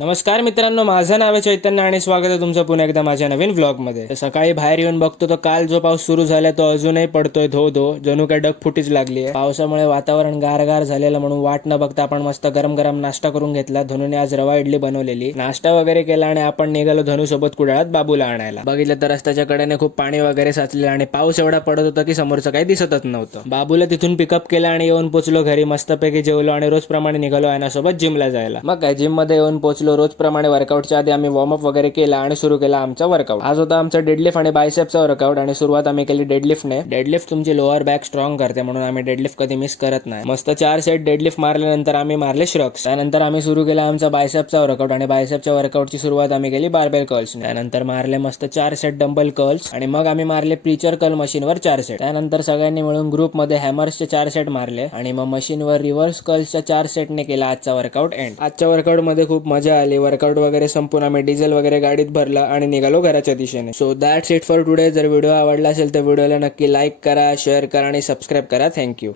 नमस्कार मित्रांनो, माझं नाव आहे चैतन्य आणि स्वागत आहे तुमचं पुन्हा एकदा माझ्या नवीन व्लॉगमध्ये. सकाळी बाहेर येऊन बघतो तर काल जो पाऊस सुरू झाला तो अजूनही पडतोय धो धो, जणू काय ढगफुटीच लागली आहे. पावसामुळे वातावरण गारगार झालेलं म्हणून वाट न बघता आपण मस्त गरम गरम नाश्ता करून घेतला. धनुने आज रवा इडली बनवलेली, नाश्ता वगैरे केला आणि आपण निघालो धनु सोबत कुडाळात बाबूला आणायला. बघितलं तर रस्त्याच्या कडेने खूप पाणी वगैरे साचले आणि पाऊस एवढा पडत होता की समोरचं काही दिसतच नव्हतं. बाबूला तिथून पिकअप केलं आणि येऊन पोचलो घरी. मस्तपैकी जेवलो आणि रोजप्रमाणे निघालो सोबत जिमला जायला. मग काय, जिम मध्ये येऊन पोचलो. रोजप्रमाणे वर्कआउटच्या आधी आम्ही वॉर्मअप वगैरे केला आणि सुरू केला आमचा वर्कआउट. आज होता आमचा डेडलिफ्ट आणि बायसेपचा वर्कआउट आणि सुरुवात आम्ही केली डेडलिफ्टने. डेडलिफ्ट तुमची लोअर बॅक स्ट्रॉंग करते म्हणून आम्ही डेडलिफ्ट कधी मिस करत नाही. मस्त 4 सेट डेडलिफ्ट मारल्यानंतर आम्ही मारले श्रक्स. त्यानंतर आम्ही सुरू केला आमचा बायसेपचा वर्कआउट आणि बायसेपच्या वर्कआउटची सुरुवात आम्ही केली बारबेल कर्ल्स. त्यानंतर मारले मस्त 4 सेट डंबल कर्ल्स आणि मग आम्ही मारले प्रीचर कर्ल मशीनवर 4 सेट. त्यानंतर सगळ्यांनी मिळून ग्रुपमध्ये हॅमर्सचे 4 सेट मारले आणि मग मशीनवर रिव्हर्स कर्ल्सच्या 4 सेटने केला आजचा वर्कआउट एंड. आजच्या वर्कआउट मध्ये खूप मजा आली. वर्कआउट वगैरे संपून आम्ही डिझेल वगैरे गाडीत भरला आणि निघालो घराच्या दिशेने. So that's it for today. जर व्हिडिओ आवडला असेल तर व्हिडिओला नक्की लाईक करा, शेअर करा आणि सबस्क्राईब करा. थँक्यू.